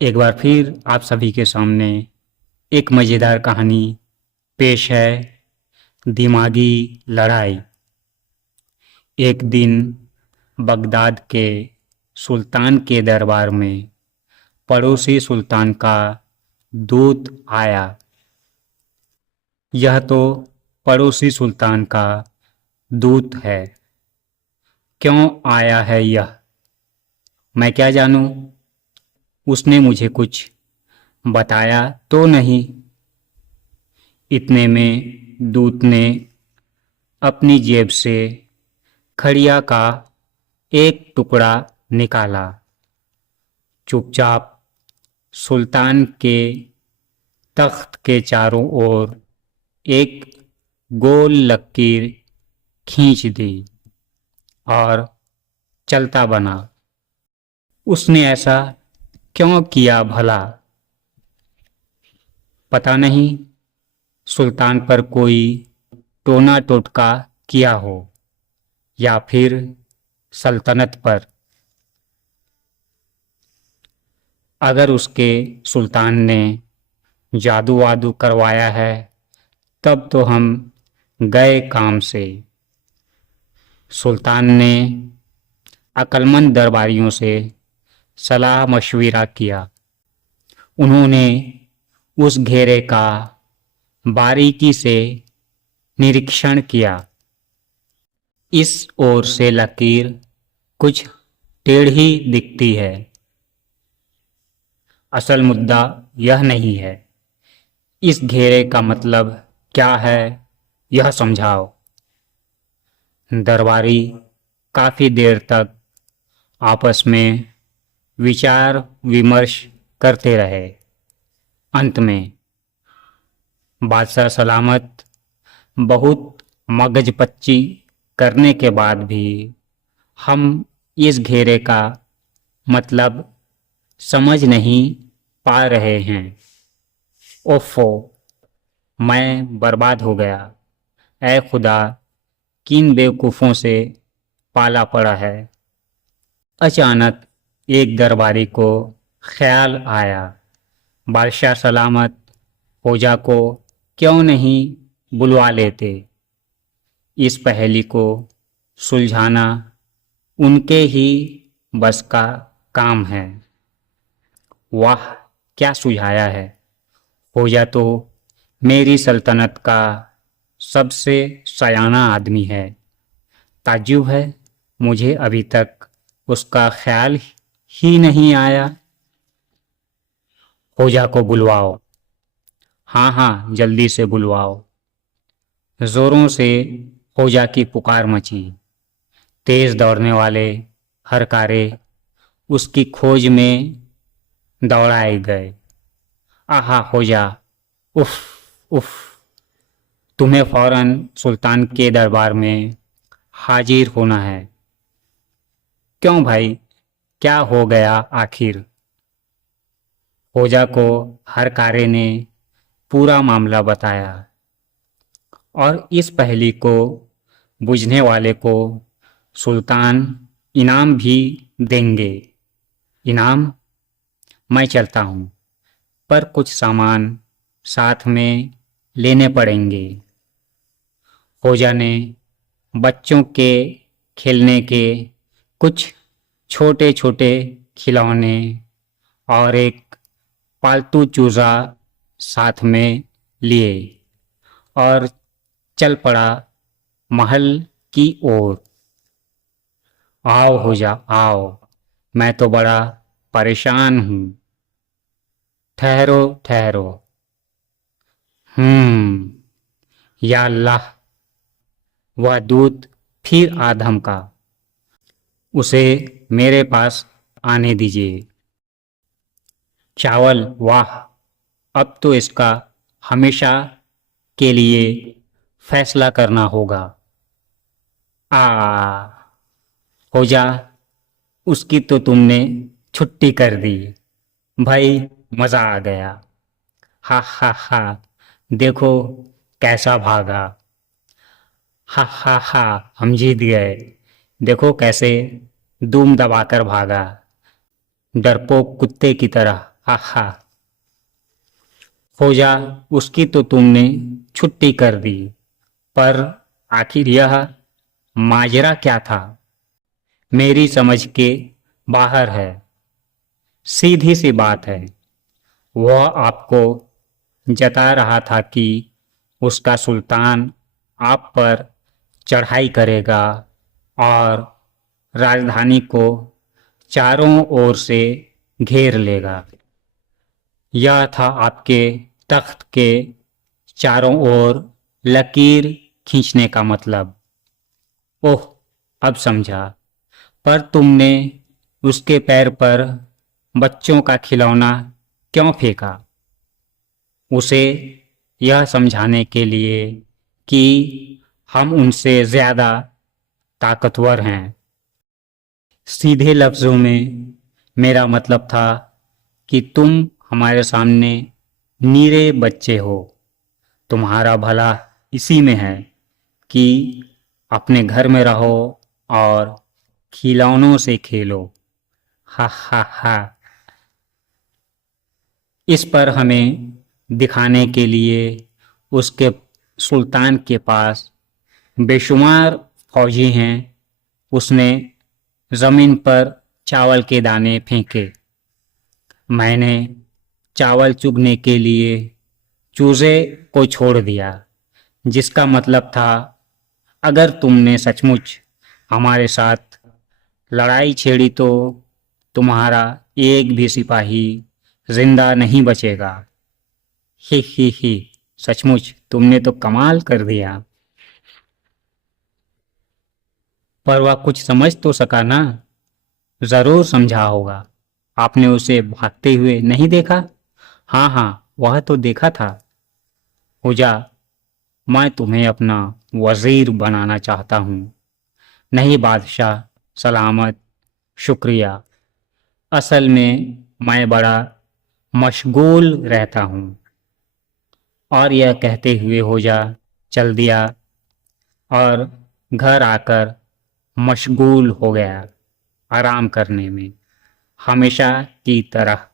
एक बार फिर आप सभी के सामने एक मज़ेदार कहानी पेश है। दिमागी लड़ाई। एक दिन बगदाद के सुल्तान के दरबार में पड़ोसी सुल्तान का दूत आया। यह तो पड़ोसी सुल्तान का दूत है। क्यों आया है यह मैं क्या जानूं। उसने मुझे कुछ बताया तो नहीं। इतने में दूत ने अपनी जेब से खड़िया का एक टुकड़ा निकाला। चुपचाप सुल्तान के तख्त के चारों ओर एक गोल लकीर खींच दी और चलता बना। उसने ऐसा क्यों किया भला? पता नहीं। सुल्तान पर कोई टोना टोटका किया हो या फिर सल्तनत पर। अगर उसके सुल्तान ने जादू वादू करवाया है तब तो हम गए काम से। सुल्तान ने अक्लमंद दरबारियों से सलाह मशविरा किया। उन्होंने उस घेरे का बारीकी से निरीक्षण किया। इस ओर से लकीर कुछ टेढ़ी दिखती है। असल मुद्दा यह नहीं है। इस घेरे का मतलब क्या है यह समझाओ। दरबारी काफी देर तक आपस में विचार विमर्श करते रहे। अंत में बादशाह सलामत बहुत मगजपच्ची करने के बाद भी हम इस घेरे का मतलब समझ नहीं पा रहे हैं। ओफो, मैं बर्बाद हो गया। ऐ खुदा, किन बेवकूफ़ों से पाला पड़ा है। अचानक एक दरबारी को ख्याल आया, बादशाह सलामत होजा को क्यों नहीं बुलवा लेते। इस पहेली को सुलझाना उनके ही बस का काम है। वाह, क्या सुझाया है। होजा तो मेरी सल्तनत का सबसे सयाना आदमी है। ताज्जुब है मुझे अभी तक उसका ख्याल ही नहीं आया। होजा को बुलवाओ। हाँ हाँ, जल्दी से बुलवाओ। जोरों से होजा की पुकार मची। तेज दौड़ने वाले हरकारे उसकी खोज में दौड़ाए गए। आहा होजा, उफ उफ, तुम्हें फौरन सुल्तान के दरबार में हाजिर होना है। क्यों भाई, क्या हो गया आखिर? होजा को हरकारे ने पूरा मामला बताया और इस पहेली को बुझने वाले को सुल्तान इनाम भी देंगे। इनाम? मैं चलता हूँ, पर कुछ सामान साथ में लेने पड़ेंगे। होजा ने बच्चों के खेलने के कुछ छोटे छोटे खिलौने और एक पालतू चूज़ा साथ में लिए और चल पड़ा महल की ओर। आओ होजा आओ, मैं तो बड़ा परेशान हूँ। ठहरो ठहरो। या अल्लाह, वह दूत फिर आ धमका। उसे मेरे पास आने दीजिए। चावल? वाह, अब तो इसका हमेशा के लिए फैसला करना होगा। आ हो जा, उसकी तो तुमने छुट्टी कर दी। भाई, मजा आ गया। हा हा हा, देखो कैसा भागा। हा हा हा, हम जीत गए। देखो कैसे दुम दबाकर भागा, डरपोक कुत्ते की तरह। हा हा। खोजा, उसकी तो तुमने छुट्टी कर दी, पर आखिर यह माजरा क्या था? मेरी समझ के बाहर है। सीधी सी बात है। वह आपको जता रहा था कि उसका सुल्तान आप पर चढ़ाई करेगा और राजधानी को चारों ओर से घेर लेगा। यह था आपके तख्त के चारों ओर लकीर खींचने का मतलब। ओह, अब समझा। पर तुमने उसके पैर पर बच्चों का खिलौना क्यों फेंका? उसे यह समझाने के लिए कि हम उनसे ज्यादा ताकतवर हैं। सीधे लफ्जों में मेरा मतलब था कि तुम हमारे सामने नीरे बच्चे हो। तुम्हारा भला इसी में है कि अपने घर में रहो और खिलौनों से खेलो। हा हा हा। इस पर हमें दिखाने के लिए उसके सुल्तान के पास बेशुमार फौजी हैं। उसने जमीन पर चावल के दाने फेंके। मैंने चावल चुगने के लिए चूजे को छोड़ दिया, जिसका मतलब था अगर तुमने सचमुच हमारे साथ लड़ाई छेड़ी तो तुम्हारा एक भी सिपाही जिंदा नहीं बचेगा। ही, सचमुच तुमने तो कमाल कर दिया। पर वह कुछ समझ तो सका ना? जरूर समझा होगा। आपने उसे भागते हुए नहीं देखा? हाँ हाँ, वह तो देखा था। पूजा, मैं तुम्हें अपना वजीर बनाना चाहता हूँ। नहीं बादशाह, सलामत, शुक्रिया। असल में मैं बड़ा मशगूल रहता हूँ। और यह कहते हुए होजा चल दिया और घर आकर मशगूल हो गया आराम करने में, हमेशा की तरह।